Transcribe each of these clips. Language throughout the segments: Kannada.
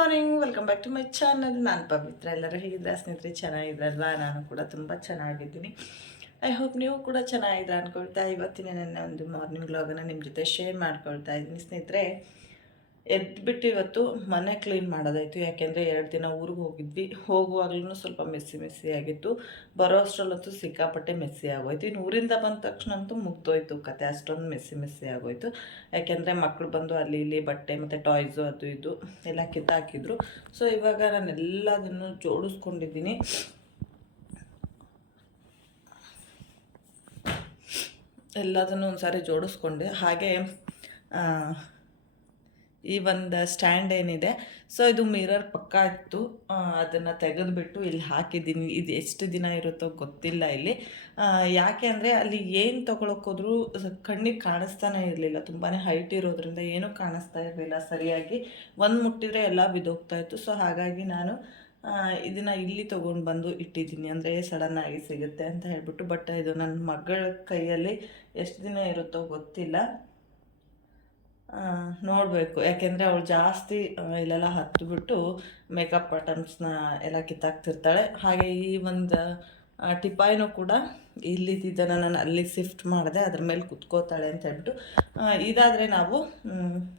Morning, welcome back to my channel. ನಾನು ಪವಿತ್ರ. ಎಲ್ಲರೂ ಹೇಗಿದ್ರೆ ಸ್ನೇಹಿತರೆ ಚೆನ್ನಾಗಿದ್ದಾರಲ್ಲ ನಾನು ಕೂಡ ತುಂಬ ಚೆನ್ನಾಗಿದ್ದೀನಿ. ಐ ಹೋಪ್ ನೀವು ಕೂಡ ಚೆನ್ನಾಗಿದ್ರೆ ಅಂದ್ಕೊಳ್ತಾ ಇವತ್ತಿನ ನನ್ನ ಒಂದು ಮಾರ್ನಿಂಗ್ ವ್ಲಾಗನ್ನು ನಿಮ್ಮ ಜೊತೆ ಶೇರ್ ಮಾಡ್ಕೊಳ್ತಾ ಇದ್ದೀನಿ. ಸ್ನೇಹಿತರೆ ಎದ್ಬಿಟ್ಟು ಇವತ್ತು ಮನೆ ಕ್ಲೀನ್ ಮಾಡೋದಾಯಿತು. ಯಾಕೆಂದರೆ ಎರಡು ದಿನ ಊರಿಗೆ ಹೋಗಿದ್ವಿ. ಹೋಗುವಾಗ್ಲೂ ಸ್ವಲ್ಪ ಮೆಸ್ಸಿ ಮೆಸ್ಸಿ ಆಗಿತ್ತು. ಬರೋ ಅಷ್ಟರಲ್ಲಂತೂ ಸಿಕ್ಕಾಪಟ್ಟೆ ಮೆಸ್ಸಿ ಆಗೋಯ್ತು. ಇನ್ನು ಊರಿಂದ ಬಂದ ತಕ್ಷಣ ಅಂತೂ ಮುಗ್ದೋಯ್ತು ಕತೆ. ಅಷ್ಟೊಂದು ಮೆಸ್ಸಿ ಮೆಸ್ಸಿ ಆಗೋಯ್ತು. ಯಾಕೆಂದರೆ ಮಕ್ಕಳು ಬಂದು ಅಲ್ಲಿ ಇಲ್ಲಿ ಬಟ್ಟೆ ಮತ್ತು ಟಾಯ್ಸು ಅದು ಇದು ಎಲ್ಲ ಕಿತ್ತಾಕಿದ್ರು. ಸೊ ಇವಾಗ ನಾನು ಎಲ್ಲದನ್ನು ಜೋಡಿಸ್ಕೊಂಡಿದ್ದೀನಿ. ಎಲ್ಲದನ್ನು ಒಂದು ಸಾರಿ ಜೋಡಿಸ್ಕೊಂಡೆ. ಹಾಗೆ ಈ ಒಂದು ಸ್ಟ್ಯಾಂಡ್ ಏನಿದೆ. ಸೊ ಇದು ಮಿರರ್ ಪಕ್ಕ ಇತ್ತು. ಅದನ್ನು ತೆಗೆದುಬಿಟ್ಟು ಇಲ್ಲಿ ಹಾಕಿದ್ದೀನಿ. ಇದು ಎಷ್ಟು ದಿನ ಇರುತ್ತೋ ಗೊತ್ತಿಲ್ಲ ಇಲ್ಲಿ. ಯಾಕೆ ಅಂದರೆ ಅಲ್ಲಿ ಏನು ತೊಗೊಳಕ್ಕೋದ್ರೂ ಕಣ್ಣಿಗೆ ಕಾಣಿಸ್ತಾನೆ ಇರಲಿಲ್ಲ. ತುಂಬಾ ಹೈಟ್ ಇರೋದ್ರಿಂದ ಏನೂ ಕಾಣಿಸ್ತಾ ಇರಲಿಲ್ಲ ಸರಿಯಾಗಿ. ಒಂದು ಮುಟ್ಟಿದ್ರೆ ಎಲ್ಲ ಬಿದ್ದೋಗ್ತಾ ಇತ್ತು. ಸೊ ಹಾಗಾಗಿ ನಾನು ಇದನ್ನು ಇಲ್ಲಿ ತೊಗೊಂಡು ಬಂದು ಇಟ್ಟಿದ್ದೀನಿ. ಅಂದರೆ ಸಡನ್ನಾಗಿ ಸಿಗುತ್ತೆ ಅಂತ ಹೇಳ್ಬಿಟ್ಟು. ಬಟ್ ಇದು ನನ್ನ ಮಗಳ ಕೈಯಲ್ಲಿ ಎಷ್ಟು ದಿನ ಇರುತ್ತೋ ಗೊತ್ತಿಲ್ಲ. ನೋಡಬೇಕು. ಯಾಕೆಂದರೆ ಅವಳು ಜಾಸ್ತಿ ಇಲ್ಲೆಲ್ಲ ಹತ್ತಿಬಿಟ್ಟು ಮೇಕಪ್ ಐಟಮ್ಸ್ನ ಎಲ್ಲ ಕಿತ್ತಾಕ್ತಿರ್ತಾಳೆ. ಹಾಗೆ ಈ ಒಂದು ಟಿಪಾಯಿನೂ ಕೂಡ ಇಲ್ಲಿದ್ದಿದ್ದನ್ನು ನಾನು ಅಲ್ಲಿ ಶಿಫ್ಟ್ ಮಾಡಿದೆ, ಅದ್ರ ಮೇಲೆ ಕುತ್ಕೋತಾಳೆ ಅಂತ ಹೇಳ್ಬಿಟ್ಟು. ಇದಾದರೆ ನಾವು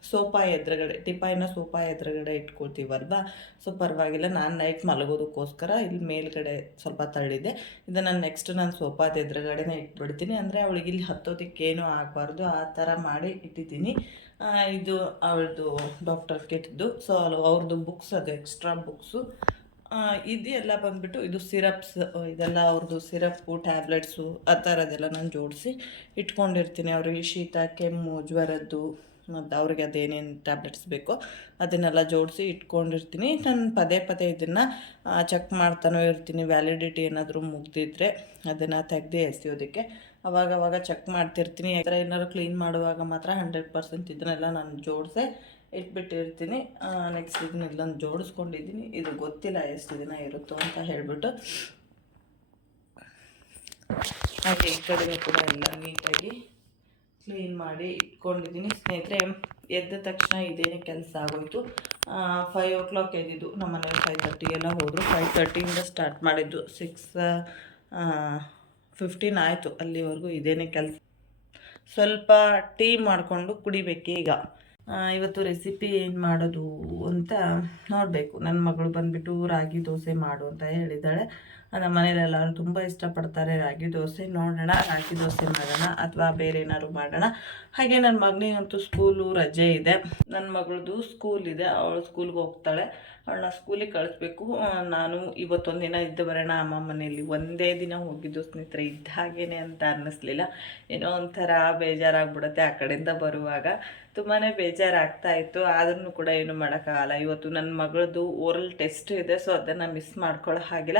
ಸೋಫಾ ಎದುರುಗಡೆ, ಟಿಪಾಯಿನ ಸೋಫಾ ಎದುರುಗಡೆ ಇಟ್ಕೊಳ್ತೀವಲ್ವಾ ಸೊ, ಪರವಾಗಿಲ್ಲ, ನಾನು ನೈಟ್ ಮಲಗೋದಕ್ಕೋಸ್ಕರ ಇಲ್ಲಿ ಮೇಲ್ಗಡೆ ಸ್ವಲ್ಪ ತಳ್ಳಿದೆ ಇದನ್ನು ನೆಕ್ಸ್ಟ್ ನಾನು ಸೋಫಾದ ಎದುರುಗಡೆನೇ ಇಟ್ಬಿಡ್ತೀನಿ. ಅಂದರೆ ಅವಳಿಗೆ ಇಲ್ಲಿ ಹತ್ತೋದಕ್ಕೇನೂ ಆಗಬಾರ್ದು. ಆ ಥರ ಮಾಡಿ ಇಟ್ಟಿದ್ದೀನಿ. ಇದು ಅವಳದು ಡಾಕ್ಟರ್ ಕೆಟ್ಟದ್ದು ಸೊ ಅವ್ರದ್ದು ಬುಕ್ಸ್ ಅದು ಎಕ್ಸ್ಟ್ರಾ ಬುಕ್ಸು ಇದೆಲ್ಲ ಬಂದುಬಿಟ್ಟು ಇದು ಸಿರಪ್ಸ್ ಇದೆಲ್ಲ ಅವ್ರದ್ದು ಸಿರಪ್ಪು ಟ್ಯಾಬ್ಲೆಟ್ಸು ಆ ಥರದ್ದೆಲ್ಲ ನಾನು ಜೋಡಿಸಿ ಇಟ್ಕೊಂಡಿರ್ತೀನಿ. ಅವರಿಗೆ ಶೀತ, ಕೆಮ್ಮು, ಜ್ವರದ್ದು ಮತ್ತು ಅವ್ರಿಗೆ ಅದೇನೇನು ಟ್ಯಾಬ್ಲೆಟ್ಸ್ ಬೇಕೋ ಅದನ್ನೆಲ್ಲ ಜೋಡಿಸಿ ಇಟ್ಕೊಂಡಿರ್ತೀನಿ. ನಾನು ಪದೇ ಪದೇ ಇದನ್ನು ಚೆಕ್ ಮಾಡ್ತಾನೂ ಇರ್ತೀನಿ. ವ್ಯಾಲಿಡಿಟಿ ಏನಾದರೂ ಮುಗ್ದಿದ್ರೆ ಅದನ್ನು ತೆಗೆದು ಎಸೆಯೋದಕ್ಕೆ. ಅವಾಗ ಅವಾಗ ಚೆಕ್ ಮಾಡ್ತಿರ್ತೀನಿ. ಈ ಥರ ಏನಾದ್ರು ಕ್ಲೀನ್ ಮಾಡುವಾಗ ಮಾತ್ರ ಹಂಡ್ರೆಡ್ ಪರ್ಸೆಂಟ್ ಇದನ್ನೆಲ್ಲ ನಾನು ಜೋಡಿಸೆ ಇಟ್ಬಿಟ್ಟಿರ್ತೀನಿ. ನೆಕ್ಸ್ಟ್ ಇದನ್ನೆಲ್ಲ ಜೋಡಿಸ್ಕೊಂಡಿದ್ದೀನಿ. ಇದು ಗೊತ್ತಿಲ್ಲ ಎಷ್ಟು ದಿನ ಇರುತ್ತೋ ಅಂತ ಹೇಳ್ಬಿಟ್ಟು. ಹಾಗೆ ಈ ಕೂಡ ಎಲ್ಲ ನೀಟಾಗಿ ಕ್ಲೀನ್ ಮಾಡಿ ಇಟ್ಕೊಂಡಿದ್ದೀನಿ. ಸ್ನೇಹಿತರೆ, ಎದ್ದ ತಕ್ಷಣ ಇದೇನೇ ಕೆಲಸ ಆಗೋಯ್ತು. ಫೈವ್ ಓ ಕ್ಲಾಕ್ ಎದ್ದಿದ್ದು. ನಮ್ಮ ಮನೇಲಿ ಫೈವ್ ತರ್ಟಿಗೆಲ್ಲ ಹೋದರು. ಫೈವ್ ತರ್ಟಿಯಿಂದ ಸ್ಟಾರ್ಟ್ ಮಾಡಿದ್ದು. ಸಿಕ್ಸ್ ಫಿಫ್ಟೀನ್ ಆಯಿತು, ಅಲ್ಲಿವರೆಗೂ ಇದೇನೇ ಕೆಲಸ. ಸ್ವಲ್ಪ ಟೀ ಮಾಡಿಕೊಂಡು ಕುಡಿಬೇಕು ಈಗ. ಇವತ್ತು ರೆಸಿಪಿ ಏನು ಮಾಡೋದು ಅಂತ ನೋಡಬೇಕು. ನನ್ನ ಮಗಳು ಬಂದುಬಿಟ್ಟು ರಾಗಿ ದೋಸೆ ಮಾಡು ಅಂತ ಹೇಳಿದ್ದಾಳೆ. ನಮ್ಮ ಮನೇಲಿ ಎಲ್ಲರೂ ತುಂಬ ಇಷ್ಟಪಡ್ತಾರೆ. ರಾಗಿ ದೋಸೆ ನೋಡೋಣ, ರಾಗಿ ದೋಸೆ ಮಾಡೋಣ ಅಥವಾ ಬೇರೆ ಏನಾದ್ರು ಮಾಡೋಣ. ಹಾಗೆ ನನ್ನ ಮಗನಿಗಂತೂ ಸ್ಕೂಲು ರಜೆ ಇದೆ. ನನ್ನ ಮಗಳದು ಸ್ಕೂಲ್ ಇದೆ. ಅವಳು ಸ್ಕೂಲ್ಗೆ ಹೋಗ್ತಾಳೆ. ಅವಳನ್ನ ಸ್ಕೂಲಿಗೆ ಕಳಿಸ್ಬೇಕು. ನಾನು ಇವತ್ತೊಂದು ದಿನ ಇದ್ದು ಬರೋಣ. ಅಮ್ಮ ಮನೆಯಲ್ಲಿ ಒಂದೇ ದಿನ ಹೋಗಿದ್ದು ಸ್ನೇಹಿತರೆ. ಇದ್ದ ಹಾಗೇನೆ ಅಂತ ಅನ್ನಿಸ್ಲಿಲ್ಲ. ಏನೋ ಒಂಥರ ಬೇಜಾರಾಗ್ಬಿಡುತ್ತೆ ಆ ಕಡೆಯಿಂದ ಬರುವಾಗ. ತುಂಬಾ ಬೇಜಾರಾಗ್ತಾ ಇತ್ತು. ಆದ್ರೂ ಕೂಡ ಏನು ಮಾಡೋಕ್ಕಾಗಲ್ಲ. ಇವತ್ತು ನನ್ನ ಮಗಳದು ಓರಲ್ ಟೆಸ್ಟ್ ಇದೆ. ಸೊ ಅದನ್ನು ಮಿಸ್ ಮಾಡ್ಕೊಳ್ಳೋ ಹಾಗಿಲ್ಲ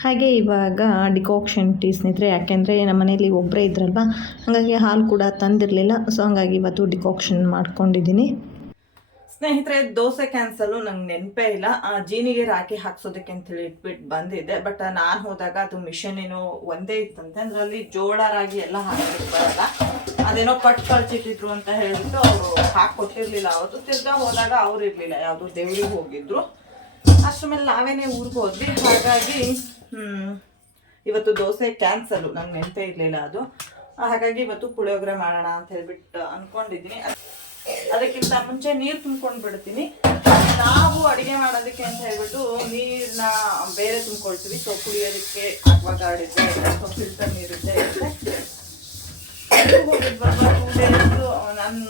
ಹಾಗೆ ಇವಾಗ ಡಿಕಾಕ್ಷನ್ ಟೀ ಸ್ನೇಹಿತರೆ, ಯಾಕೆಂದರೆ ನಮ್ಮ ಮನೇಲಿ ಒಬ್ಬರೇ ಇದ್ರಲ್ವ, ಹಾಗಾಗಿ ಹಾಲು ಕೂಡ ತಂದಿರಲಿಲ್ಲ. ಸೊ ಹಾಗಾಗಿ ಇವತ್ತು ಡಿಕಾಕ್ಷನ್ ಮಾಡ್ಕೊಂಡಿದ್ದೀನಿ. ಸ್ನೇಹಿತರೆ, ದೋಸೆ ಕ್ಯಾನ್ಸಲು ನಂಗೆ ನೆನಪೇ ಇಲ್ಲ. ಜೀನಿಗೆ ರಾಕಿ ಹಾಕ್ಸೋದಕ್ಕೆ ಅಂತೇಳಿ ಇಟ್ಬಿಟ್ಟು ಬಂದಿದ್ದೆ. ಬಟ್ ನಾನು ಹೋದಾಗ ಅದು ಮಿಷನ್ ಏನೋ ಒಂದೇ ಇತ್ತಂತೆ. ಅದರಲ್ಲಿ ಜೋಳ ರಾಗಿ ಎಲ್ಲ ಹಾಕ್ಬಿಟ್ಟು ಬರಲ್ಲ. ಅದೇನೋ ಪಟ್ ಕಳ್ಸಿಟ್ಟಿದ್ರು ಅಂತ ಹೇಳಿಬಿಟ್ಟು ಅವರು ಕೊಟ್ಟಿರಲಿಲ್ಲ ಅವತ್ತು ತಿರ್ಗಾ ಹೋದಾಗ ಅವ್ರು ಇರಲಿಲ್ಲ. ಯಾವುದೋ ದೇವ್ರಿಗೆ ಹೋಗಿದ್ರು. ಅಷ್ಟ್ರ ಮೇಲೆ ನಾವೇನೇ ಊರಿಗೆ ಹೋದ್ವಿ. ಹಾಗಾಗಿ ಇವತ್ತು ದೋಸೆ ಕ್ಯಾನ್ಸಲ್ ನಂಗೆ ನೆನಪೇ ಇರಲಿಲ್ಲ ಅದು. ಹಾಗಾಗಿ ಇವತ್ತು ಪುಳಿಯೋಗರೆ ಮಾಡೋಣ ಅಂತ ಹೇಳ್ಬಿಟ್ಟು ಅನ್ಕೊಂಡಿದ್ದೀನಿ. ಅದಕ್ಕಿಂತ ಮುಂಚೆ ನೀರು ತುಂಬ್ಕೊಂಡು ಬಿಡ್ತೀನಿ ನಾವು ಅಡುಗೆ ಮಾಡೋದಕ್ಕೆ ಅಂತ ಹೇಳ್ಬಿಟ್ಟು ನೀರನ್ನ ಬೇರೆ ತುಂಬ್ಕೊಳ್ತೀವಿ. ಸೊ ಕುಡಿಯೋದಕ್ಕೆ ಇದೆ ಸೊ ಫಿಲ್ಟರ್ ನೀರಿದ್ದೆ ಇರುತ್ತೆ. ನಾನು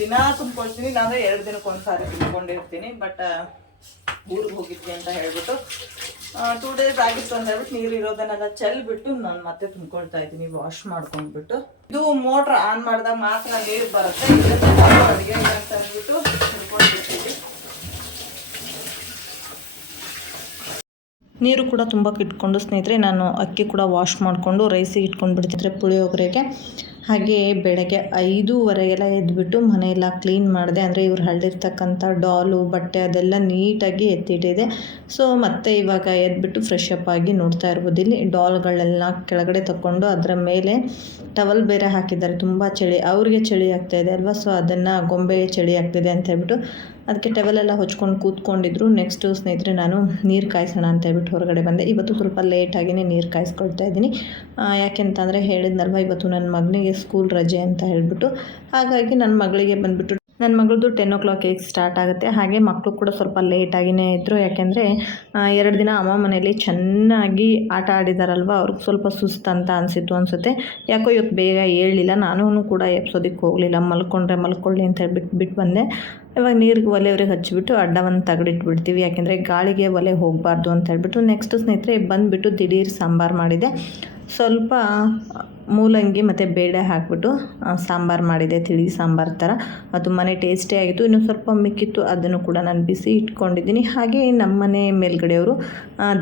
ದಿನ ತುಂಬ್ಕೊಳ್ತೀನಿ. ನಾನು ಎರಡು ದಿನಕ್ಕೆ ಒಂದ್ಸಾರಿ ತುಂಬ್ಕೊಂಡಿರ್ತೀನಿ. ಬಟ್ ಊರಿಗೆ ಹೋಗಿದ್ವಿ ಅಂತ ಹೇಳ್ಬಿಟ್ಟು ಟೂ ಡೇಸ್ ಆಗಿತ್ತು ಅಂತ ಹೇಳ್ಬಿಟ್ಟು ನೀರು ಇರೋದನ್ನೆಲ್ಲ ಚೆಲ್ಬಿಟ್ಟು ನಾನು ಮತ್ತೆ ತುಂಬ್ಕೊಳ್ತಾ ಇದ್ದೀನಿ ವಾಶ್ ಮಾಡ್ಕೊಂಡ್ಬಿಟ್ಟು. ಇದು ಮೋಟ್ರ್ ಆನ್ ಮಾಡಿದಾಗ ಮಾತ್ರ ನೀರು ಬರುತ್ತೆ. ಅಡುಗೆ ಅಂತ ಅಂದ್ಬಿಟ್ಟು ನೀರು ಕೂಡ ತುಂಬ ಇಟ್ಕೊಂಡು ಸ್ನೇಹಿತರೆ, ನಾನು ಅಕ್ಕಿ ಕೂಡ ವಾಶ್ ಮಾಡಿಕೊಂಡು ರೈಸಿಗೆ ಇಟ್ಕೊಂಡು ಬಿಡ್ತಿದ್ರೆ ಪುಳಿಯೋಗರೆಗೆ. ಹಾಗೆ ಬೆಳಗ್ಗೆ ಐದೂವರೆಗೆಲ್ಲ ಎದ್ಬಿಟ್ಟು ಮನೆಯೆಲ್ಲ ಕ್ಲೀನ್ ಮಾಡಿದೆ. ಅಂದರೆ ಇವ್ರು ಹಳ್ಳಿರ್ತಕ್ಕಂಥ ಡಾಲು, ಬಟ್ಟೆ ಅದೆಲ್ಲ ನೀಟಾಗಿ ಎತ್ತಿಟ್ಟಿದೆ. ಸೊ ಮತ್ತೆ ಇವಾಗ ಎದ್ಬಿಟ್ಟು ಫ್ರೆಶ್ ಅಪ್ ಆಗಿ ನೋಡ್ತಾ ಇರ್ಬೋದು. ಇಲ್ಲಿ ಡಾಲ್ಗಳೆಲ್ಲ ಕೆಳಗಡೆ ತಗೊಂಡು ಅದರ ಮೇಲೆ ಟವಲ್ ಬೇರೆ ಹಾಕಿದ್ದಾರೆ. ತುಂಬ ಚಳಿ, ಅವ್ರಿಗೆ ಚಳಿ ಆಗ್ತಾ ಇದೆ ಅಲ್ವಾ? ಸೊ ಅದನ್ನು ಗೊಂಬೆಗೆ ಚಳಿ ಆಗ್ತಿದೆ ಅಂತ ಹೇಳ್ಬಿಟ್ಟು ಅದಕ್ಕೆ ಟೆವಲೆಲ್ಲ ಹೊಚ್ಕೊಂಡು ಕೂತ್ಕೊಂಡಿದ್ರು. ನೆಕ್ಸ್ಟು ಸ್ನೇಹಿತರೆ, ನಾನು ನೀರು ಕಾಯಿಸೋಣ ಅಂತ ಹೇಳ್ಬಿಟ್ಟು ಹೊರಗಡೆ ಬಂದೆ. ಇವತ್ತು ಸ್ವಲ್ಪ ಲೇಟಾಗಿಯೇ ನೀರು ಕಾಯಿಸ್ಕೊಳ್ತಾ ಇದ್ದೀನಿ. ಯಾಕೆಂತಂದರೆ ಹೇಳಿದ್ನಲ್ವ, ಇವತ್ತು ನನ್ನ ಮಗನಿಗೆ ಸ್ಕೂಲ್ ರಜೆ ಅಂತ ಹೇಳಿಬಿಟ್ಟು. ಹಾಗಾಗಿ ನನ್ನ ಮಗಳಿಗೆ ಬಂದುಬಿಟ್ಟು ನನ್ನ ಮಗಳದು ಟೆನ್ ಓ ಕ್ಲಾಕಿಗೆ ಸ್ಟಾರ್ಟ್ ಆಗುತ್ತೆ. ಹಾಗೆ ಮಕ್ಕಳು ಕೂಡ ಸ್ವಲ್ಪ ಲೇಟಾಗಿಯೇ ಇದ್ದರು ಯಾಕೆಂದರೆ ಎರಡು ದಿನ ಅಮ್ಮ ಮನೆಯಲ್ಲಿ ಚೆನ್ನಾಗಿ ಆಟ ಆಡಿದಾರಲ್ವ? ಅವ್ರಿಗೆ ಸ್ವಲ್ಪ ಸುಸ್ತು ಅಂತ ಅನಿಸಿತ್ತು ಅನಿಸುತ್ತೆ. ಯಾಕೋ ಇವತ್ತು ಬೇಗ ಹೇಳಲಿಲ್ಲ ನಾನು ಕೂಡ ಎಪ್ಸೋದಕ್ಕೆ ಹೋಗಲಿಲ್ಲ. ಮಲ್ಕೊಂಡ್ರೆ ಮಲ್ಕೊಳ್ಳಿ ಅಂತ ಹೇಳಿಬಿಟ್ಟು ಬಿಟ್ಟು ಬಂದೆ. ಇವಾಗ ನೀರಿಗೆ ಒಲೆ ಅವ್ರಿಗೆ ಹಚ್ಚಿಬಿಟ್ಟು ಅಡ್ಡವನ್ನು ತಗಡಿಟ್ಬಿಡ್ತೀವಿ ಯಾಕೆಂದರೆ ಗಾಳಿಗೆ ಒಲೆ ಹೋಗಬಾರ್ದು ಅಂತ ಹೇಳ್ಬಿಟ್ಟು ನೆಕ್ಸ್ಟ್ ಸ್ನೇಹಿತರೆ ಬಂದುಬಿಟ್ಟು ದಿಢೀರ್ ಸಾಂಬಾರು ಮಾಡಿದೆ. ಸ್ವಲ್ಪ ಮೂಲಂಗಿ ಮತ್ತು ಬೇಳೆ ಹಾಕಿಬಿಟ್ಟು ಸಾಂಬಾರು ಮಾಡಿದೆ, ತಿಳಿ ಸಾಂಬಾರು ಥರ ತುಂಬಾ ಟೇಸ್ಟಿಯಾಗಿತ್ತು ಇನ್ನೂ ಸ್ವಲ್ಪ ಮಿಕ್ಕಿತ್ತು ಅದನ್ನು ಕೂಡ ನಾನು ಬಿಸಿ ಇಟ್ಕೊಂಡಿದ್ದೀನಿ. ಹಾಗೆ ನಮ್ಮನೆ ಮೇಲ್ಗಡೆಯವರು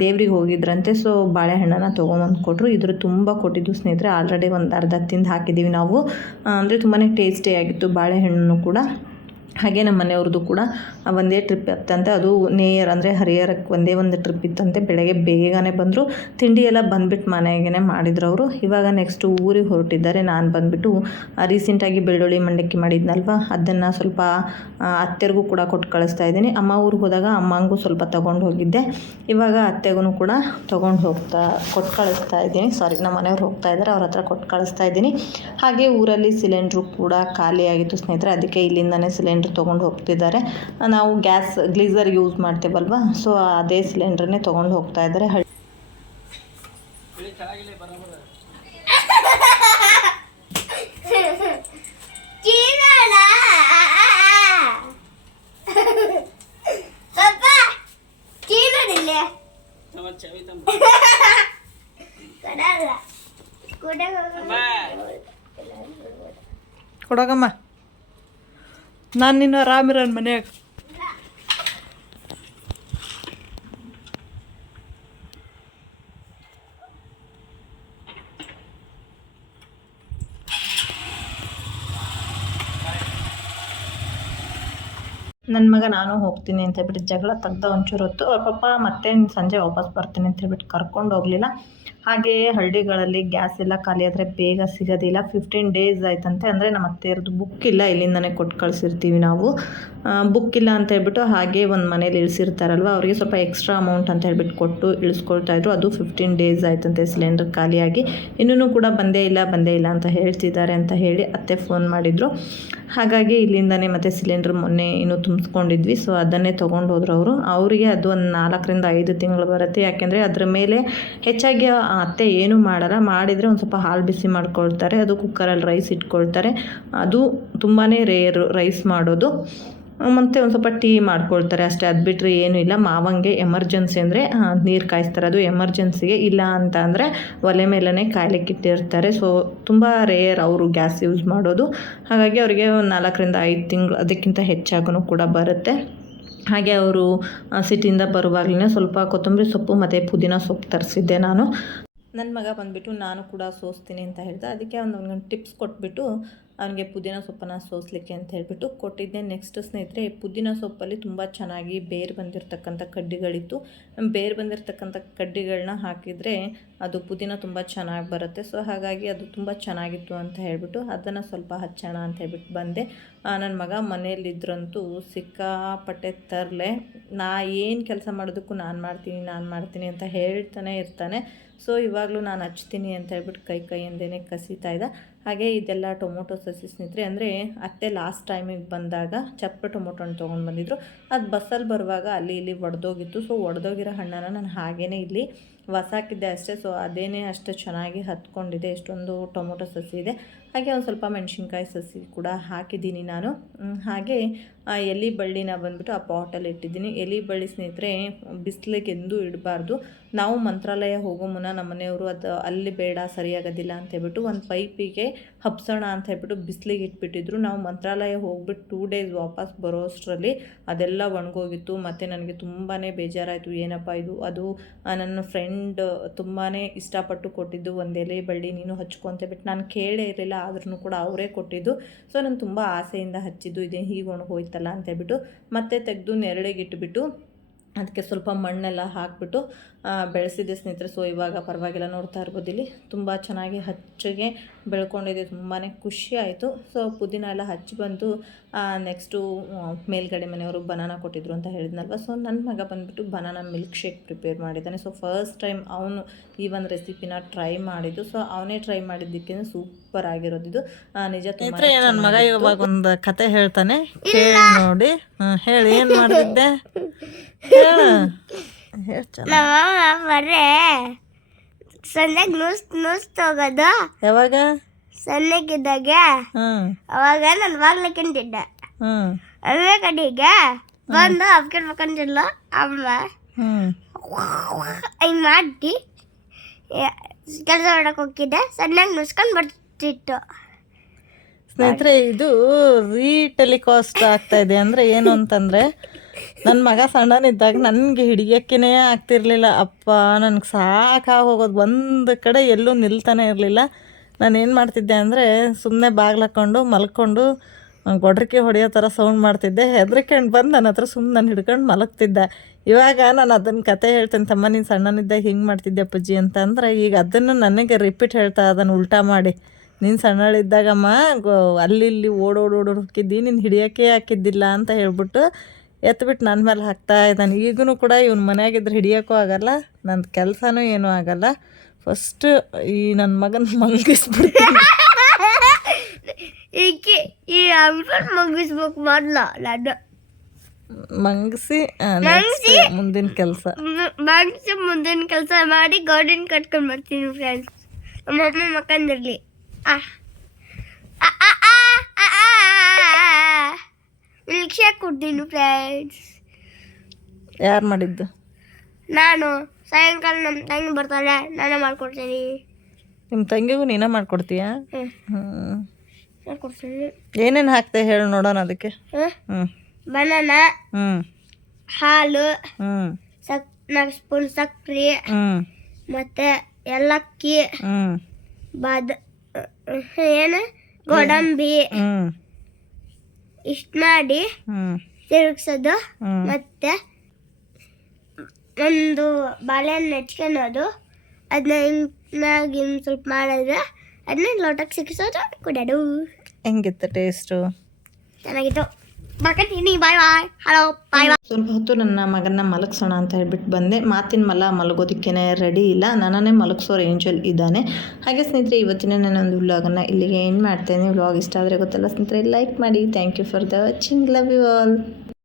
ದೇವ್ರಿಗೆ ಹೋಗಿದ್ರಂತೆ. ಸೊ ಬಾಳೆಹಣ್ಣನ್ನು ತೊಗೊಂಬಂದು ಕೊಟ್ಟರು ಇದ್ರ ತುಂಬ ಕೊಟ್ಟಿದ್ದು ಸ್ನೇಹಿತರೆ ಆಲ್ರೆಡಿ ಒಂದು ಅರ್ಧ ತಿಂದು ಹಾಕಿದ್ದೀವಿ ನಾವು. ಅಂದರೆ ತುಂಬಾ ಟೇಸ್ಟಿಯಾಗಿತ್ತು ಬಾಳೆಹಣ್ಣು ಕೂಡ. ಹಾಗೆ ನಮ್ಮ ಮನೆಯವ್ರದ್ದು ಕೂಡ ಒಂದೇ ಟ್ರಿಪ್ ಇತ್ತಂತೆ ಅದು ನೇಯರ್ ಅಂದರೆ ಹರಿಹರಕ್ಕೆ ಒಂದೇ ಒಂದು ಟ್ರಿಪ್ ಇತ್ತಂತೆ. ಬೆಳಗ್ಗೆ ಬೇಗನೆ ಬಂದರು. ತಿಂಡಿ ಎಲ್ಲ ಬಂದ್ಬಿಟ್ಟು ಮನೆಗೇ ಮಾಡಿದ್ರು ಅವರು. ಇವಾಗ ನೆಕ್ಸ್ಟು ಊರಿಗೆ ಹೊರಟಿದ್ದಾರೆ. ನಾನು ಬಂದುಬಿಟ್ಟು ರೀಸೆಂಟಾಗಿ ಬೆಳ್ಳುಳ್ಳಿ ಮಂಡಕ್ಕಿ ಮಾಡಿದ್ನಲ್ವ? ಅದನ್ನು ಸ್ವಲ್ಪ ಅತ್ತೆರಿಗೂ ಕೂಡ ಕೊಟ್ಟು ಕಳಿಸ್ತಾ ಇದ್ದೀನಿ. ಅಮ್ಮ ಊರಿಗೆ ಹೋದಾಗ ಅಮ್ಮಂಗೂ ಸ್ವಲ್ಪ ತೊಗೊಂಡು ಹೋಗಿದ್ದೆ. ಇವಾಗ ಅತ್ತೆಗೂ ಕೂಡ ತೊಗೊಂಡು ಹೋಗ್ತಾ, ಕೊಟ್ಟು ಕಳಿಸ್ತಾ ಇದ್ದೀನಿ. ಸಾರಿ ನಮ್ಮ ಮನೆಯವ್ರು ಹೋಗ್ತಾ ಇದ್ದಾರೆ. ಅವ್ರ ಹತ್ರ ಕೊಟ್ಟು ಕಳಿಸ್ತಾ ಇದ್ದೀನಿ. ಹಾಗೆ ಊರಲ್ಲಿ ಸಿಲಿಂಡ್ರು ಕೂಡ ಖಾಲಿಯಾಗಿತ್ತು ಸ್ನೇಹಿತರೆ. ಅದಕ್ಕೆ ಇಲ್ಲಿಂದನೇ ಸಿಲಿಂಡ್ರ್ ತೊಗೊಂಡು ಹೋಗ್ತಿದ್ದಾರೆ. ನಾವು ಗ್ಯಾಸ್ ಗ್ಲೀಸರ್ ಯೂಸ್ ಮಾಡ್ತೇವಲ್ವ? ಸೊ ಅದೇ ಸಿಲಿಂಡ್ರನ್ನೇ ತೊಗೊಂಡು ಹೋಗ್ತಾ ಇದ್ದಾರೆ. ಹಳ್ಳಿ ಕೊಡೋಗಮ್ಮ. ನಾನು ನಿನ್ನ ಆರಾಮಿರೋನ್ ಮನ್ಯಾಗ. ನನ್ನ ಮಗ ನಾನು ಹೋಗ್ತೀನಿ ಅಂತ ಹೇಳ್ಬಿಟ್ಟು ಜಗಳ ತೆಗ್ದ ಒಂಚೂರು ಹೊತ್ತು ಅವ್ರ ಪಪ್ಪ ಮತ್ತೆ ಸಂಜೆ ವಾಪಸ್ ಬರ್ತೀನಿ ಅಂತ ಹೇಳ್ಬಿಟ್ಟು ಕರ್ಕೊಂಡು ಹೋಗಲಿಲ್ಲ. ಹಾಗೆಯೇ ಹಳ್ಳಿಗಳಲ್ಲಿ ಗ್ಯಾಸ್ ಎಲ್ಲ ಖಾಲಿ ಆದರೆ ಬೇಗ ಸಿಗೋದಿಲ್ಲ. ಫಿಫ್ಟೀನ್ ಡೇಸ್ ಆಯ್ತಂತೆ ಅಂದರೆ ನಮ್ಮ ಅತ್ತೆಯರದ್ದು ಬುಕ್ ಇಲ್ಲ, ಇಲ್ಲಿಂದನೇ ಕೊಟ್ಟು ಕಳಿಸಿರ್ತೀವಿ ನಾವು. ಬುಕ್ ಇಲ್ಲ ಅಂತ ಹೇಳ್ಬಿಟ್ಟು ಹಾಗೆ ಒಂದು ಮನೇಲಿ ಇಳಿಸಿರ್ತಾರಲ್ವ, ಅವರಿಗೆ ಸ್ವಲ್ಪ ಎಕ್ಸ್ಟ್ರಾ ಅಮೌಂಟ್ ಅಂತ ಹೇಳ್ಬಿಟ್ಟು ಕೊಟ್ಟು ಇಳಿಸ್ಕೊಳ್ತಾ ಇದ್ರು. ಅದು ಫಿಫ್ಟೀನ್ ಡೇಸ್ ಆಯ್ತಂತೆ ಸಿಲಿಂಡರ್ ಖಾಲಿಯಾಗಿ. ಇನ್ನೂ ಕೂಡ ಬಂದೇ ಇಲ್ಲ ಬಂದೇ ಇಲ್ಲ ಅಂತ ಹೇಳ್ತಿದ್ದಾರೆ ಅಂತ ಹೇಳಿ ಅತ್ತೆ ಫೋನ್ ಮಾಡಿದರು. ಹಾಗಾಗಿ ಇಲ್ಲಿಂದನೇ ಮತ್ತೆ ಸಿಲಿಂಡ್ರ್ ಮೊನ್ನೆ ಇನ್ನೂ ತುಂಬಿಸ್ಕೊಂಡಿದ್ವಿ. ಸೊ ಅದನ್ನೇ ತೊಗೊಂಡು ಹೋದ್ರು ಅವರು. ಅವರಿಗೆ ಅದು ಒಂದು ನಾಲ್ಕರಿಂದ ಐದು ತಿಂಗಳು ಬರುತ್ತೆ. ಯಾಕೆಂದರೆ ಅದ್ರ ಮೇಲೆ ಹೆಚ್ಚಾಗಿ ಅತ್ತೆ ಏನೂ ಮಾಡಲ್ಲ, ಮಾಡಿದರೆ ಒಂದು ಸ್ವಲ್ಪ ಹಾಲು ಬಿಸಿ ಮಾಡ್ಕೊಳ್ತಾರೆ, ಅದು ಕುಕ್ಕರಲ್ಲಿ ರೈಸ್ ಇಟ್ಕೊಳ್ತಾರೆ. ಅದು ತುಂಬಾ ರೇರು ರೈಸ್ ಮಾಡೋದು. ಮತ್ತು ಒಂದು ಸ್ವಲ್ಪ ಟೀ ಮಾಡ್ಕೊಳ್ತಾರೆ ಅಷ್ಟೇ, ಅದು ಬಿಟ್ಟರೆ ಏನೂ ಇಲ್ಲ. ಮಾವಂಗೆ ಎಮರ್ಜೆನ್ಸಿ ಅಂದರೆ ನೀರು ಕಾಯಿಸ್ತಾರೆ. ಅದು ಎಮರ್ಜೆನ್ಸಿಗೆ ಇಲ್ಲ ಅಂತ ಅಂದರೆ ಒಲೆ ಮೇಲೇ ಕಾಯ್ಲಿಕ್ಕಿಟ್ಟಿರ್ತಾರೆ ಸೊ ತುಂಬ ರೇರ್ ಅವರು ಗ್ಯಾಸ್ ಯೂಸ್ ಮಾಡೋದು. ಹಾಗಾಗಿ ಅವರಿಗೆ ಒಂದು ನಾಲ್ಕರಿಂದ ಐದು ತಿಂಗಳು, ಅದಕ್ಕಿಂತ ಹೆಚ್ಚಾಗೂ ಕೂಡ ಬರುತ್ತೆ. ಹಾಗೆ ಅವರು ಸಿಟಿಯಿಂದ ಬರುವಾಗಲೇ ಸ್ವಲ್ಪ ಕೊತ್ತಂಬರಿ ಸೊಪ್ಪು ಮತ್ತು ಪುದೀನ ಸೊಪ್ಪು ತರಿಸಿದ್ದೆ ನಾನು. ನನ್ನ ಮಗ ಬಂದುಬಿಟ್ಟು ನಾನು ಕೂಡ ಸೋಸ್ತೀನಿ ಅಂತ ಹೇಳ್ದೆ. ಅದಕ್ಕೆ ಒಂದು ಟಿಪ್ಸ್ ಕೊಟ್ಬಿಟ್ಟು ಅವನಿಗೆ ಪುದೀನ ಸೊಪ್ಪನ್ನು ಸೋಸಲಿಕ್ಕೆ ಅಂತ ಹೇಳ್ಬಿಟ್ಟು ಕೊಟ್ಟಿದ್ದೆ. ನೆಕ್ಸ್ಟ್ ಸ್ನೇಹಿತರೆ, ಪುದೀನ ಸೊಪ್ಪಲ್ಲಿ ತುಂಬ ಚೆನ್ನಾಗಿ ಬೇರು ಬಂದಿರತಕ್ಕಂಥ ಕಡ್ಡಿಗಳಿತ್ತು. ಬೇರು ಬಂದಿರತಕ್ಕಂಥ ಕಡ್ಡಿಗಳನ್ನ ಹಾಕಿದರೆ ಅದು ಪುದೀನ ತುಂಬ ಚೆನ್ನಾಗಿ ಬರುತ್ತೆ. ಸೊ ಹಾಗಾಗಿ ಅದು ತುಂಬ ಚೆನ್ನಾಗಿತ್ತು ಅಂತ ಹೇಳ್ಬಿಟ್ಟು ಅದನ್ನು ಸ್ವಲ್ಪ ಹಚ್ಚೋಣ ಅಂತ ಹೇಳ್ಬಿಟ್ಟು ಬಂದೆ. ನನ್ನ ಮಗ ಮನೆಯಲ್ಲಿದ್ದರಂತೂ ಸಿಕ್ಕಾಪಟ್ಟೆ ತರಲೆ. ನಾ ಏನು ಕೆಲಸ ಮಾಡೋದಕ್ಕೂ ನಾನು ಮಾಡ್ತೀನಿ ನಾನು ಮಾಡ್ತೀನಿ ಅಂತ ಹೇಳ್ತಾನೆ ಇರ್ತಾನೆ. ಸೊ ಇವಾಗಲೂ ನಾನು ಹಚ್ತೀನಿ ಅಂತ ಹೇಳ್ಬಿಟ್ಟು ಕೈ ಕೈಯಿಂದೇನೆ ಕಸಿತಾ ಹಾಗೆ ಇದೆಲ್ಲ ಟೊಮೊಟೊ ಸಸಿ ಸ್ನೇಹಿತರೆ, ಅಂದರೆ ಅತ್ತೆ ಲಾಸ್ಟ್ ಟೈಮಿಗೆ ಬಂದಾಗ ಚಪ್ಪೆ ಟೊಮೊಟೊ ಹಣ್ಣು ತೊಗೊಂಡು ಬಂದಿದ್ರು. ಅದು ಬಸ್ಸಲ್ಲಿ ಬರುವಾಗ ಅಲ್ಲಿ ಇಲ್ಲಿ ಒಡೆದೋಗಿತ್ತು. ಸೊ ಒಡೆದೋಗಿರೋ ಹಣ್ಣನ್ನು ನಾನು ಹಾಗೇ ಇಲ್ಲಿ ಹೊಸಾಕಿದ್ದೆ ಅಷ್ಟೇ. ಸೊ ಅದೇನೇ ಅಷ್ಟು ಚೆನ್ನಾಗಿ ಹತ್ಕೊಂಡಿದೆ. ಎಷ್ಟೊಂದು ಟೊಮೊಟೊ ಸಸಿ ಇದೆ. ಹಾಗೆ ಒಂದು ಸ್ವಲ್ಪ ಮೆಣಸಿನ್ಕಾಯಿ ಸಸಿ ಕೂಡ ಹಾಕಿದ್ದೀನಿ ನಾನು. ಹಾಗೆ ಆ ಎಲೆ ಬಳ್ಳಿನ ಬಂದ್ಬಿಟ್ಟು ಆ ಪಾಟಲ್ಲಿ ಇಟ್ಟಿದ್ದೀನಿ. ಎಲೆ ಬಳ್ಳಿ ಸ್ನೇಹಿತರೆ, ಬಿಸಿಲಿಗೆ ಎಂದೂ ಇಡಬಾರ್ದು. ನಾವು ಮಂತ್ರಾಲಯ ಹೋಗೋ ಮುನ್ನ ನಮ್ಮ ಮನೆಯವರು ಅದು ಅಲ್ಲಿ ಬೇಡ, ಸರಿಯಾಗೋದಿಲ್ಲ ಅಂತ ಹೇಳ್ಬಿಟ್ಟು ಒಂದು ಪೈಪಿಗೆ ಹಬ್ಸೋಣ ಅಂತ ಹೇಳ್ಬಿಟ್ಟು ಬಿಸಿಲಿಗೆ ಇಟ್ಬಿಟ್ಟಿದ್ರು. ನಾವು ಮಂತ್ರಾಲಯ ಹೋಗ್ಬಿಟ್ಟು ಟೂ ಡೇಸ್ ವಾಪಸ್ ಬರೋ ಅಷ್ಟರಲ್ಲಿ ಅದೆಲ್ಲ ಒಣಗೋಗಿತ್ತು. ಮತ್ತು ನನಗೆ ತುಂಬಾ ಬೇಜಾರಾಯಿತು. ಏನಪ್ಪ ಇದು? ಅದು ನನ್ನ ಫ್ರೆಂಡ್ ತುಂಬಾ ಇಷ್ಟಪಟ್ಟು ಕೊಟ್ಟಿದ್ದು ಒಂದು ಎಲೆ ಬಳ್ಳಿ, ನೀನು ಹಚ್ಕೊಂತ ಬಿಟ್ಟು ನಾನು ಕೇಳೇ ಇರಲಿಲ್ಲ. ಆದ್ರೂ ಕೂಡ ಅವರೇ ಕೊಟ್ಟಿದ್ದು. ಸೊ ನಾನು ತುಂಬ ಆಸೆಯಿಂದ ಹಚ್ಚಿದ್ದು. ಇದೇ ಹೀಗೆ ಒಣಗೋಯ್ತಲ್ಲ ಅಂತ ಹೇಳ್ಬಿಟ್ಟು ಮತ್ತೆ ತೆಗೆದು ನೆರಳಿಗೆ ಇಟ್ಬಿಟ್ಟು ಅದಕ್ಕೆ ಸ್ವಲ್ಪ ಮಣ್ಣೆಲ್ಲ ಹಾಕಿಬಿಟ್ಟು ಬೆಳೆಸಿದ್ದೆ ಸ್ನೇಹಿತರೆ. ಸೊ ಇವಾಗ ಪರವಾಗಿಲ್ಲ ನೋಡ್ತಾ ಇರ್ಬೋದು ಇಲ್ಲಿ. ತುಂಬ ಚೆನ್ನಾಗಿ ಹಚ್ಚಿಗೆ ಬೆಳ್ಕೊಂಡಿದೆ. ತುಂಬಾ ಖುಷಿ ಆಯಿತು. ಸೊ ಪುದೀನ ಎಲ್ಲ ಹಚ್ಚಿ ಬಂದು ನೆಕ್ಸ್ಟು ಮೇಲ್ಗಡೆ ಮನೆಯವರು ಬನಾನ ಕೊಟ್ಟಿದ್ರು ಅಂತ ಹೇಳಿದ್ನಲ್ವ? ಸೊ ನನ್ನ ಮಗ ಬಂದುಬಿಟ್ಟು ಬನಾನ ಮಿಲ್ಕ್ ಶೇಕ್ ಪ್ರಿಪೇರ್ ಮಾಡಿದ್ದಾನೆ. ಸೊ ಫಸ್ಟ್ ಟೈಮ್ ಅವನು ಈ ಒಂದು ರೆಸಿಪಿನ ಟ್ರೈ ಮಾಡಿದ್ದು. ಸೊ ಅವನೇ ಟ್ರೈ ಮಾಡಿದ್ದಕ್ಕೆ ಸೂಪರ್ ಆಗಿರೋದಿದ್ದು ನಿಜ ತುಂಬ ನನ್ನ ಮಗ ಇವಾಗ ಒಂದು ಕತೆ ಹೇಳ್ತಾನೆ. ಕೇಳಿ ನೋಡಿ. ಹೇಳಿ ಏನು ಮಾಡಿದ್ದೆ. ನಮ್ಮ ಬರೇ ಸಣ್ಣಗೆ ನುಸ್ ಹೋಗೋದು. ಯಾವಾಗ? ಸಣ್ಣಗಿದ್ದಾಗ ಹ್ಮ್. ಅವಾಗ ನಾನು ಬಾಗ್ಲ ಕಿಂತಿದ್ದೆ. ಅದೇ ಕಡೆಗೆ ಬಂದು ಅಪ್ಕೊಂಡು ಮಕ್ಕಂದಿಲ್ಲ ಅಮ್ಮ. ಹಿಂಗೆ ಮಾಡಿ ಕೆಲಸ ಮಾಡಕ್ಕೆ ಹೋಗಿದ್ದೆ ಸಣ್ಣಗೆ ನುಸ್ಕೊಂಡು ಬರ್ತಿತ್ತು. ಸ್ನೇಹಿತರೆ ಇದು ರೀಟೆಲಿಕಾಸ್ಟ್ ಆಗ್ತಾ ಇದೆ ಅಂದ್ರೆ ಏನು ಅಂತಂದರೆ ನನ್ನ ಮಗ ಸಣ್ಣನಿದ್ದಾಗ ನನಗೆ ಹಿಡಿಯೋಕ್ಕೇ ಆಗ್ತಿರ್ಲಿಲ್ಲ. ಅಪ್ಪ, ನನಗೆ ಸಾಕಾಗಿ ಹೋಗೋದು ಒಂದು ಕಡೆ ಎಲ್ಲೂ ನಿಲ್ತಾನೆ ಇರಲಿಲ್ಲ. ನಾನು ಏನು ಮಾಡ್ತಿದ್ದೆ ಅಂದರೆ ಸುಮ್ಮನೆ ಬಾಗ್ಲು ಹಾಕ್ಕೊಂಡು ಮಲ್ಕೊಂಡು ಗೊಡ್ರಿಕೆ ಹೊಡೆಯೋ ಥರ ಸೌಂಡ್ ಮಾಡ್ತಿದ್ದೆ. ಹೆದರ್ಕೊಂಡು ಬಂದು ನನ್ನ ಹತ್ರ ಸುಮ್ಮನೆ ನಾನು ಹಿಡ್ಕೊಂಡು ಮಲಗ್ತಿದ್ದೆ. ಇವಾಗ ನಾನು ಅದನ್ನ ಕತೆ ಹೇಳ್ತೇನೆ, ತಮ್ಮ, ನೀನು ಸಣ್ಣನಿದ್ದಾಗ ಹಿಂಗೆ ಮಾಡ್ತಿದ್ದೆ ಅಪ್ಪಾಜಿ ಅಂತ ಅಂದರೆ, ಈಗ ಅದನ್ನು ನನಗೆ ರಿಪೀಟ್ ಹೇಳ್ತಾ ಅದನ್ನು ಉಲ್ಟಾ ಮಾಡಿ. ನೀನು ಸಣ್ಣಳಿದ್ದಾಗಮ್ಮ, ಗೋ, ಅಲ್ಲಿ ಇಲ್ಲಿ ಓಡೋಡೋಡು ಹುಕ್ಕಿದ್ದಿ ನೀನು ಹಿಡಿಯೋಕ್ಕೆ ಹಾಕಿದ್ದಿಲ್ಲ ಅಂತ ಹೇಳ್ಬಿಟ್ಟು ಎತ್ಬಿಟ್ಟು ನನ್ನ ಮೇಲೆ ಹಾಕ್ತಾ ಇದ್ದಾನೆ. ಈಗೂ ಕೂಡ ಇವ್ನ ಮನೆಯಾಗಿದ್ರೆ ಹಿಡಿಯೋಕ್ಕೂ ಆಗಲ್ಲ ನನ್ನ ಕೆಲಸನೂ ಏನೂ ಆಗಲ್ಲ. ಫಸ್ಟ್ ಈ ನನ್ನ ಮಗನ ಮಲಗಿಸ್ಬಿಡ್ತೀನಿ ಈಕೆ ಈ ಮುಗಿಸ್ಬೇಕು ಮೊದಲು ನಾನು ಮಂಗಿಸಿ? ಮುಂದಿನ ಕೆಲಸ. ಮಂಗಿಸಿ ಮುಂದಿನ ಕೆಲಸ ಮಾಡಿ ಗಾರ್ಡನ್ ಕಟ್ಕೊಂಡು ಬರ್ತೀನಿ ಫ್ರೆಂಡ್ಸ್ ನಮ್ಮ ಅಮ್ಮ ಮಕ್ಕಂದಿರ್ಲಿ. ಮಿಲ್ಕ್ ಶೇಕ್ ಕುಡ್ದೀನಿ ಫ್ರೆಂಡ್ಸ್ ಯಾರು ಮಾಡಿದ್ದು? ನಾನು. ಸಾಯಂಕಾಲ ನಮ್ಮ ತಂಗಿ ಬರ್ತಾಳೆ ನಾನೇ ಮಾಡ್ಕೊಡ್ತೀನಿ. ನಿಮ್ಮ ತಂಗಿಗೂ ನೀನೇ ಮಾಡ್ಕೊಡ್ತೀಯಾ. ಹ್ಞೂ ಮಾಡ್ಕೊಡ್ತೀನಿ. ಏನೇನು ಹಾಕ್ತೆ ಹೇಳಿ ನೋಡೋಣ ಅದಕ್ಕೆ. ಹ್ಞೂ ಬನಾನ ಹ್ಞೂ ಹಾಲು ಹ್ಞೂ ಸಕ್ ನಾಲ್ಕು ಸ್ಪೂನ್ ಸಕ್ಕರೆ ಹ್ಞೂ ಮತ್ತು ಏಲಕ್ಕಿ ಹ್ಞೂ ಬಾದ ಏನು? ಗೋಡಂಬಿ. ಹ್ಞೂ ಇಷ್ಟು ಮಾಡಿ ತಿರುಗಿಸೋದು. ಮತ್ತೆ ಒಂದು ಬಾಳೆಹಣ್ಣು ಹೆಚ್ಕೊಳೋದು ಅದನ್ನ ಹಿಂಗಾಗಿ ಸ್ವಲ್ಪ ಮಾಡಿದ್ರೆ ಅದನ್ನ ಲೋಟಕ್ಕೆ ಸಿಕ್ಕಿಸೋದು ಕುಡಿಯೋದು ಹೆಂಗಿತ್ತು ಟೇಸ್ಟು ಚೆನ್ನಾಗಿತ್ತು. ಬರ್ಕತೀನಿ ಬಾಯ್ ಬಾಯ್ ಹಲೋ ಬಾಯ್ ಬಾಯ್ ಸ್ವಲ್ಪ ಹೊತ್ತು ನನ್ನ ಮಗನ ಮಲಗಿಸೋಣ ಅಂತ ಹೇಳ್ಬಿಟ್ಟು ಬಂದೆ. ಮಾತಿನ ಮಲ ಮಲಗೋದಕ್ಕೇನೆ ರೆಡಿ ಇಲ್ಲ. ನನ್ನನ್ನೇ ಮಲಗಿಸೋ ಏಂಜಲ್ ಇದ್ದಾನೆ. ಹಾಗೆ ಸ್ನೇಹಿತರೆ, ಇವತ್ತಿನ ನಾನೊಂದು ವ್ಲಾಗನ್ನು ಇಲ್ಲಿಗೆ ಏನು ಮಾಡ್ತೇನೆ. ವ್ಲಾಗ್ ಇಷ್ಟ ಆದರೆ ಗೊತ್ತಲ್ಲ ಸ್ನೇಹಿತರೆ ಲೈಕ್ ಮಾಡಿ. Thank you for the watching love you all